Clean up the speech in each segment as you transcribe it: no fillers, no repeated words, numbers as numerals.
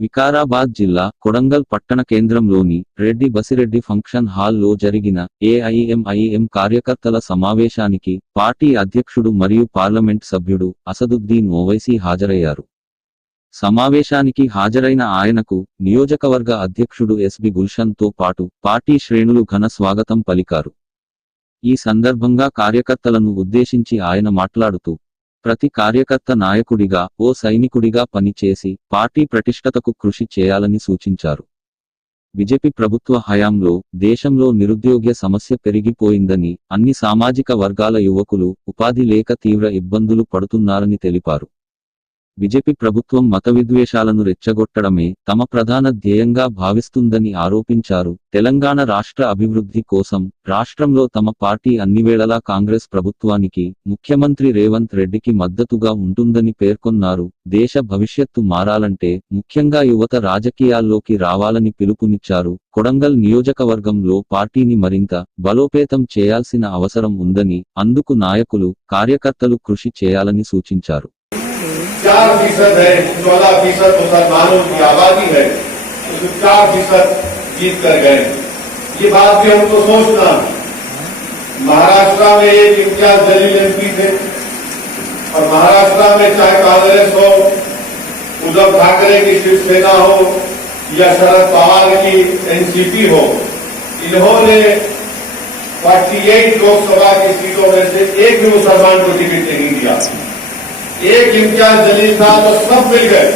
వికారాబాద్ జిల్లా కొడంగల్ పట్టణ కేంద్రంలోని రెడ్డి బసిరెడ్డి ఫంక్షన్ హాల్లో జరిగిన ఏఐఎంఐఎం కార్యకర్తల సమావేశానికి పార్టీ అధ్యక్షుడు మరియు పార్లమెంట్ సభ్యుడు అసదుద్దీన్ ఓవైసీ హాజరయ్యారు. సమావేశానికి హాజరైన ఆయనకు నియోజకవర్గ అధ్యక్షుడు ఎస్బి గుల్షన్ తో పాటు పార్టీ శ్రేణులు ఘన స్వాగతం పలికారు. ఈ సందర్భంగా కార్యకర్తలను ఉద్దేశించి ఆయన మాట్లాడుతూ ప్రతి కార్యకర్త నాయకుడిగా ఓ సైనికుడిగా పనిచేసి పార్టీ ప్రతిష్టతకు కృషి చేయాలని సూచించారు. బీజేపీ ప్రభుత్వ హయాంలో దేశంలో నిరుద్యోగ సమస్య పెరిగిపోయిందని, అన్ని సామాజిక వర్గాల యువకులు ఉపాధి లేక తీవ్ర ఇబ్బందులు పడుతున్నారని తెలిపారు. బీజేపీ ప్రభుత్వం మత విద్వేషాలను రెచ్చగొట్టడమే తమ ప్రధాన ధ్యేయంగా భావిస్తుందని ఆరోపించారు. తెలంగాణ రాష్ట్ర అభివృద్ధి కోసం రాష్ట్రంలో తమ పార్టీ అన్నివేళలా కాంగ్రెస్ ప్రభుత్వానికి, ముఖ్యమంత్రి రేవంత్ రెడ్డికి మద్దతుగా ఉంటుందని పేర్కొన్నారు. దేశ భవిష్యత్తు మారాలంటే ముఖ్యంగా యువత రాజకీయాల్లోకి రావాలని పిలుపునిచ్చారు. కొడంగల్ నియోజకవర్గంలో పార్టీని మరింత బలోపేతం చేయాల్సిన అవసరం ఉందని, అందుకు నాయకులు, కార్యకర్తలు కృషి చేయాలని సూచించారు. 4% है, 14% मुसलमानों की आबादी है, उसमें 4% जीत कर गए। ये बात भी हमको सोचना। महाराष्ट्र में एक इम्तियाज जलील एमपी थे और महाराष्ट्र में चाहे कांग्रेस हो, उद्धव ठाकरे की शिवसेना हो या शरद पवार की एनसीपी हो, इन्होंने 48 लोकसभा की सीटों में से एक भी मुसलमान को टिकट नहीं दिया। एक इम्तियाज जलील था तो सब मिल गए,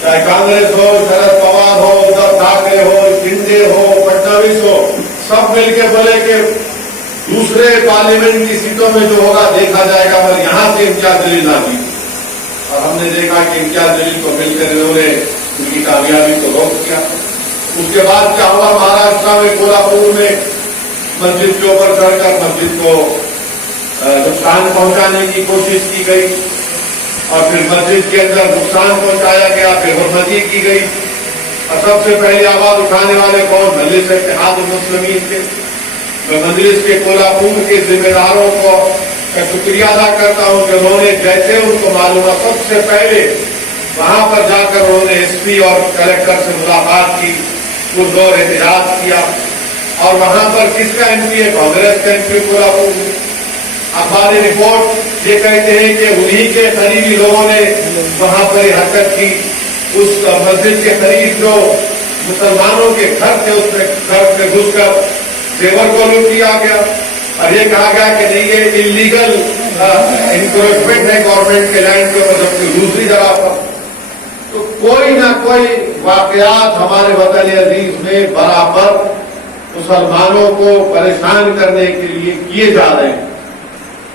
चाहे कांग्रेस हो, शरद पवार हो, उद्धव ठाकरे हो, शिंदे हो, फडणवीस हो, सब मिलके बोले कि दूसरे पार्लियामेंट की सीटों में जो होगा देखा जाएगा, पर यहां से इम्तियाज जलील ना जीत। और हमने देखा कि इम्तियाज जलील को मिलकर इन्होंने उनकी कामयाबी को रोक दिया। उसके बाद क्या हुआ, महाराष्ट्र में कोल्हापुर में मस्जिद के ऊपर चढ़कर मस्जिद को नुकसान पहुंचाने की कोशिश की गई और फिर मस्जिद के अंदर नुकसान पहुंचाया गया, फिर हुर्मती की गई। और सबसे पहले आवाज उठाने वाले कौन? मजलिस इत्तेहादुल मुस्लिमीन के। मैं मजलिस के कोल्हापुर के जिम्मेदारों को शुक्रिया अदा करता हूं कि उन्होंने जैसे उनको मालूम है सबसे पहले वहां पर जाकर उन्होंने एसपी और कलेक्टर से मुलाकात की, पुरजोर एहतजाज किया। और वहां पर किसका एमपी है? कांग्रेस का एमपी कोल्हापुर। अखबारी रिपोर्ट ये कहते हैं कि उन्हीं के करीबी लोगों ने वहां पर हरकत की। उस मस्जिद के करीब जो मुसलमानों के घर थे, उसमें घर में घुसकर जेवर को लूट लिया गया और ये कहा गया कि नहीं, ये इलीगल इंक्रोचमेंट है गवर्नमेंट के लैंड के ऊपर, जबकि दूसरी जगह पर। तो कोई ना कोई वाकयात हमारे वतन अजीज में बराबर मुसलमानों को परेशान करने के लिए किए जा रहे हैं।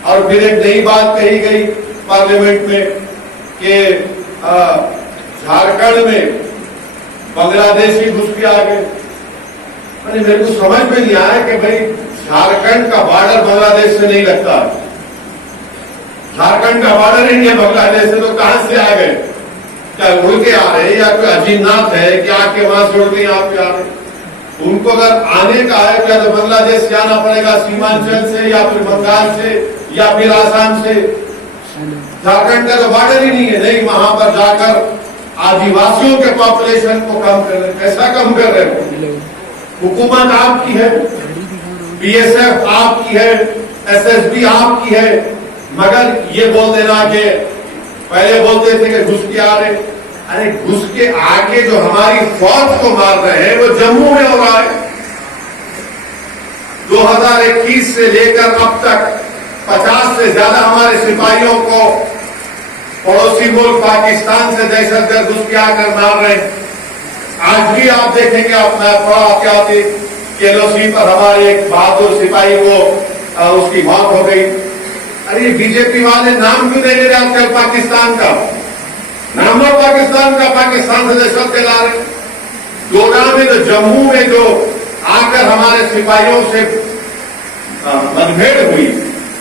और फिर एक नई बात कही गई पार्लियामेंट में कि झारखंड में बांग्लादेशी घुस के आ गए। मेरे को समझ में नहीं आया कि भाई झारखंड का बॉर्डर बांग्लादेश से नहीं लगता है, झारखंड का बॉर्डर इंडिया बांग्लादेश से, तो कहां से आ गए? क्या उड़ के आ रहे या कोई अजीमनाथ है कि आके वहां से उड़ के यहाँ पे आ रहे? उनको अगर आने का है क्या तो बांग्लादेश से आना पड़ेगा, सीमांचल से या फिर बंगाल से या फिर आसाम से। झारखंड का तो बॉर्डर ही नहीं है। नहीं, वहां पर जाकर आदिवासियों के पॉपुलेशन को कम कर रहे। कैसा कम कर रहे हो? हुकूमत आपकी है, बीएसएफ आपकी है, एसएसबी आपकी है, मगर ये बोल देना कि पहले बोलते थे कि घुस के आ रहे। अरे घुस के आगे जो हमारी फौज को मार रहे हैं वो जम्मू में हो रहा है। 2021 से लेकर अब तक 50 से ज्यादा हमारे सिपाहियों को पड़ोसी मुल्क पाकिस्तान से दहशतगर्द घुस के आकर मार रहे हैं। आज भी आप देखेंगे, अपना पढ़ा क्या थी केलोसी पर हमारे एक बहादुर सिपाही को उसकी मौत हो गई। अरे बीजेपी वाले नाम क्यों नहीं ले रहे आजकल पाकिस्तान का? नाम लो पाकिस्तान का, पाकिस्तान से दहशत फैला रहे। डोडा में तो जम्मू में जो आकर हमारे सिपाहियों से मतभेद हुई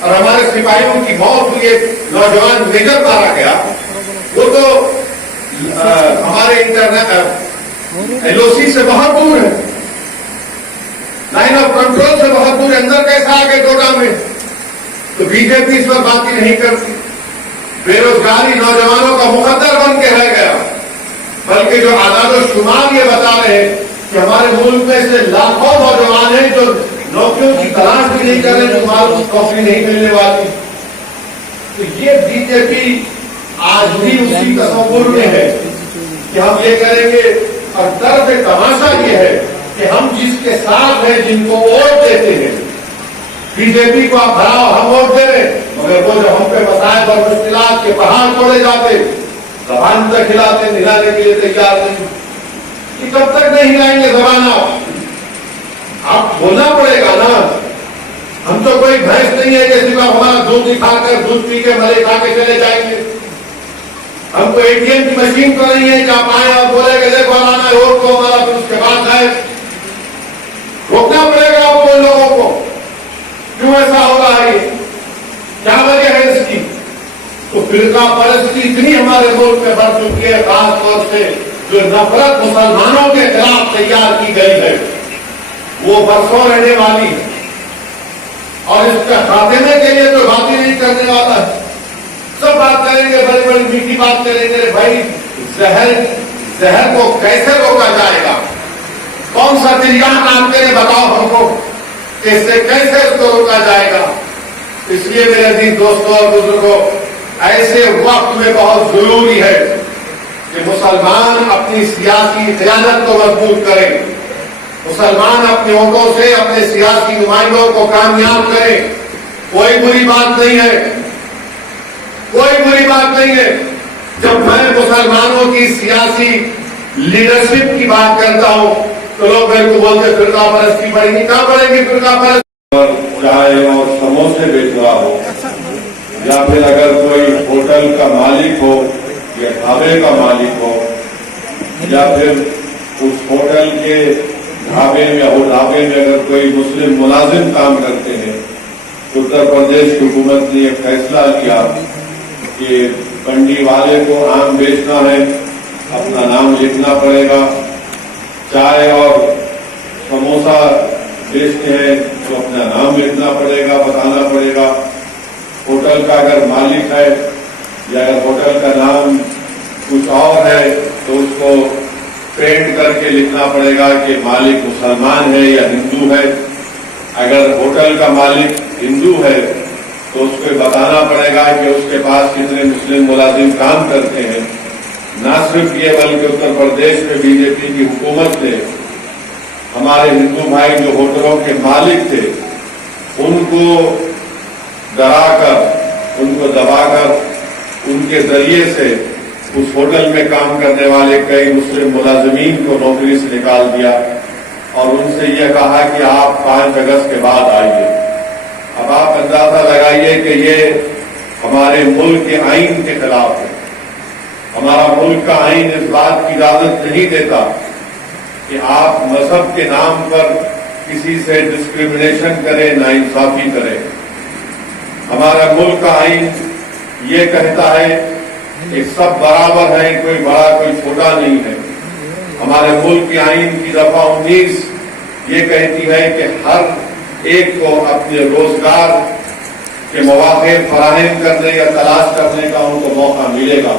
और हमारे सिपाहियों की मौत हुई, एक नौजवान मेजर मारा गया, वो तो हमारे एलओसी से बहुत दूर है, लाइन ऑफ कंट्रोल से बहुत दूर। अंदर कैसा आ गए डोडा में? तो बीजेपी इस पर बात नहीं करती। बेरोजगारी नौजवानों का मुकद्दर बन के रह गया। बल्कि जो आदाद-ओ-शुमार ये बता रहे हैं कि हमारे मुल्क में से लाखों नौजवान हैं जो नौकरियों की तलाश भी नहीं कर रहे, तो नौकरी नहीं मिलने वाली। तो ये बीजेपी आज भी उसी तस्वुर में है कि हम ये करेंगे, और दर्द तमाशा ये है कि हम जिसके साथ हैं, जिनको वोट देते हैं, बीजेपी को आप हराओ, हम वोट दे रहे, मगर वो जो हम पे बताए और मुश्किलात के पहाड़ तोड़े जाते, जबान तक हिलाते, हिलाने के लिए तैयार नहीं, कि कब तक नहीं हिलाएंगे जबान? आप बोलना पड़ेगा ना। हम तो कोई भैंस नहीं है कि सिर्फ हमारा दूध दिखाकर दूध पी के मले खा के चले जाएंगे। हमको एटीएम की मशीन तो नहीं है कि आप आए और बोले कि देखो लाना है वोट को हमारा, फिर उसके बाद जाए। रोकना पड़ेगा आपको उन लोगों को। क्यों ऐसा हो रहा है? क्या वजह है इसकी? तो फिरका परस्ती इतनी हमारे मुल्क में बढ़ चुकी है, खास तौर से जो नफरत मुसलमानों के खिलाफ तैयार की गई है, वो बरसों रहने वाली है, और इसका खात्मे के लिए तो बात ही नहीं करने वाला है। सब बात करेंगे, बड़ी बड़ी मीठी बात करेंगे। भाई जहर को कैसे रोका जाएगा? कौन सा तरीका काम करे बताओ हमको, इससे कैसे उसको रोका जाएगा? इसलिए मेरे अजीज दोस्तों और बुजुर्गों, ऐसे वक्त में बहुत जरूरी है कि मुसलमान अपनी सियासी क़यादत को मजबूत करें, मुसलमान अपने वोटों से अपने सियासी नुमाइंदों को कामयाब करें। कोई बुरी बात नहीं है, कोई बुरी बात नहीं है। जब मैं मुसलमानों की सियासी लीडरशिप की बात करता हूं तो लोग मेरे को बोलते फिरका परस्ती पड़ेगी। कहां पड़ेगी फिरका परस्ती? चाय और समोसे बेच रहा हो, या फिर अगर कोई होटल का मालिक हो या ढाबे का मालिक हो, या फिर उस होटल के ढाबे में हो ढाबे में अगर कोई मुस्लिम मुलाजिम काम करते हैं, तो उत्तर प्रदेश की हुकूमत ने एक फैसला लिया कि मंडी वाले को आम बेचना है, अपना नाम लिखना पड़ेगा। चाय और समोसा बेचते हैं तो अपना नाम लिखना पड़ेगा, बताना पड़ेगा। होटल का अगर मालिक है या अगर होटल का नाम कुछ और है तो उसको पेंट करके लिखना पड़ेगा कि मालिक मुसलमान है या हिंदू है। अगर होटल का मालिक हिंदू है तो उसको बताना पड़ेगा कि उसके पास कितने मुस्लिम मुलाजिम काम करते हैं। न सिर्फ ये बल्कि उत्तर प्रदेश में बीजेपी की हुकूमत ने हमारे हिंदू भाई जो होटलों के मालिक थे उनको डराकर, उनको दबाकर, उनके जरिए से उस होटल में काम करने वाले कई मुस्लिम मुलाजिमीन को नौकरी से निकाल दिया और उनसे यह कहा कि आप 5 अगस्त के बाद आइए। अब आप अंदाजा लगाइए कि ये हमारे मुल्क के आइन के खिलाफ है। हमारा मुल्क का आइन इस बात की इजाजत नहीं देता कि आप मजहब के नाम पर किसी से डिस्क्रिमिनेशन करें, नाइंसाफी करें। हमारा मुल्क का आइन ये कहता है कि सब बराबर हैं, कोई बड़ा कोई छोटा नहीं है। हमारे मुल्क के आइन की दफा 19 ये कहती है कि हर एक को अपने रोजगार के मौके फराहम करने या तलाश करने का उनको मौका मिलेगा।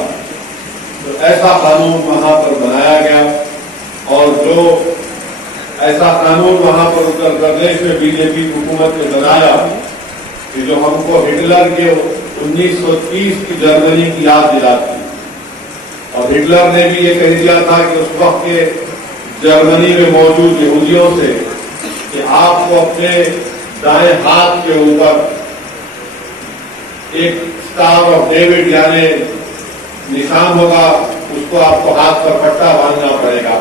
तो ऐसा कानून वहां पर बनाया गया और जो ऐसा कानून वहां पर उत्तर प्रदेश में बीजेपी हुकूमत ने बनाया कि जो हमको हिटलर के 1930 की जर्मनी की याद दिलाती। और हिटलर ने भी ये कह दिया था कि उस वक्त के जर्मनी में मौजूद यहूदियों से कि आपको अपने दाएं हाथ के ऊपर एक स्टार ऑफ डेविड यानी निशान होगा, उसको आपको हाथ पर पट्टा बांधना पड़ेगा।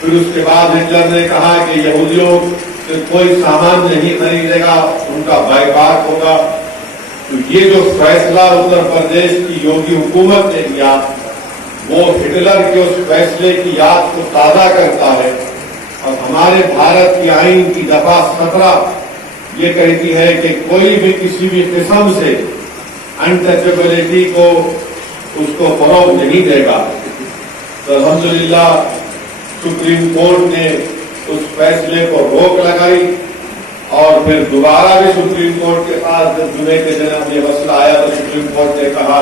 फिर उसके बाद हिटलर ने कहा कि यहूदियों से कोई सामान नहीं खरीदेगा, उनका बाइकआउट होगा। तो ये जो फैसला उत्तर प्रदेश की योगी हुकूमत ने किया वो हिटलर के उस फैसले की याद को ताजा करता है। और हमारे भारत की आइन की दफा 17 ये कहती है कि कोई भी किसी भी किस्म से अनटचेबिलिटी को उसको फरोग नहीं देगा। तो अल्हम्दुलिल्लाह सुप्रीम कोर्ट ने उस फैसले को रोक लगाई और फिर दोबारा भी सुप्रीम कोर्ट के पास जब जुमे के दिन ये मसला आया तो सुप्रीम कोर्ट ने कहा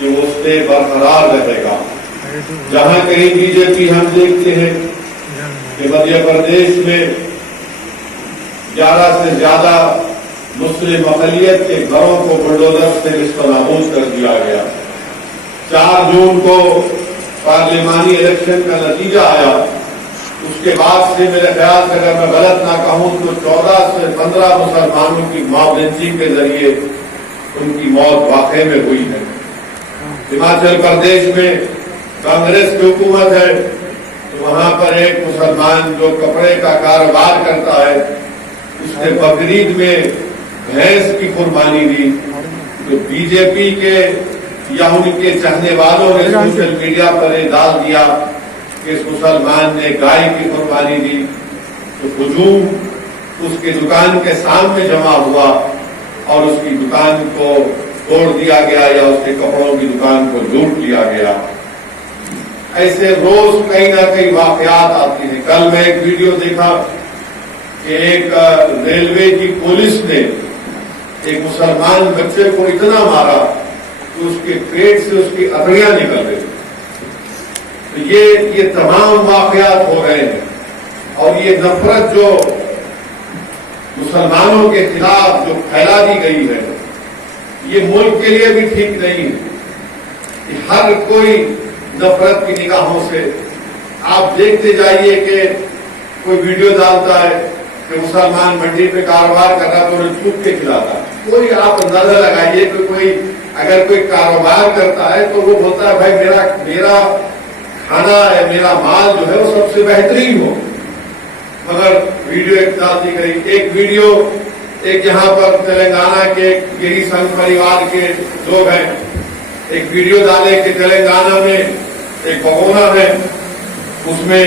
कि वो स्टे बरकरार रहेगा। जहां कहीं बीजेपी हम देखते हैं कि मध्य प्रदेश में 11 से ज्यादा मुस्लिम अकलियत के घरों को बुलडोजर से निस्तनाबूद कर दिया गया। 4 जून को पार्लिमानी इलेक्शन का नतीजा आया, उसके बाद से मेरे ख्याल से अगर मैं गलत ना कहूं तो 14 से 15 मुसलमानों की मौत लिंचिंग के जरिए उनकी मौत वाकई में हुई है। हिमाचल प्रदेश में कांग्रेस की हुकूमत है तो वहां पर एक मुसलमान जो कपड़े का कारोबार करता है उसने बकरीद में भैंस की कुर्बानी दी, तो बीजेपी के या उनके चाहने वालों ने सोशल मीडिया पर ये डाल दिया कि इस मुसलमान ने गाय की कुर्बानी दी, तो हुजूम उसकी दुकान के सामने जमा हुआ और उसकी दुकान को तोड़ दिया गया या उसके कपड़ों की दुकान को लूट लिया गया। ऐसे रोज कहीं ना कहीं वाकयात आती हैं। कल मैं एक वीडियो देखा कि एक रेलवे की पुलिस ने एक मुसलमान बच्चे को इतना मारा कि उसके पेट से उसकी अतड़ियां निकल गई। तो ये तमाम वाकयात हो रहे हैं और ये नफरत जो मुसलमानों के खिलाफ जो फैला दी गई है ये मुल्क के लिए भी ठीक नहीं है कि हर कोई नफरत की निगाहों से आप देखते जाइए कि कोई वीडियो डालता है कि मुसलमान मंडी पे कारोबार कर रहा तो उन्हें छुप के खिलाता है। कोई आप अंदाजा लगाइए कि कोई अगर कोई कारोबार करता है तो वो बोलता है भाई मेरा खाना है, मेरा माल जो है वो सबसे बेहतरीन हो। मगर वीडियो एक डाल दी गई, एक वीडियो एक यहाँ पर तेलंगाना के गिरी संघ परिवार के लोग हैं, एक वीडियो डाले कि तेलंगाना में एक भगोना है उसमें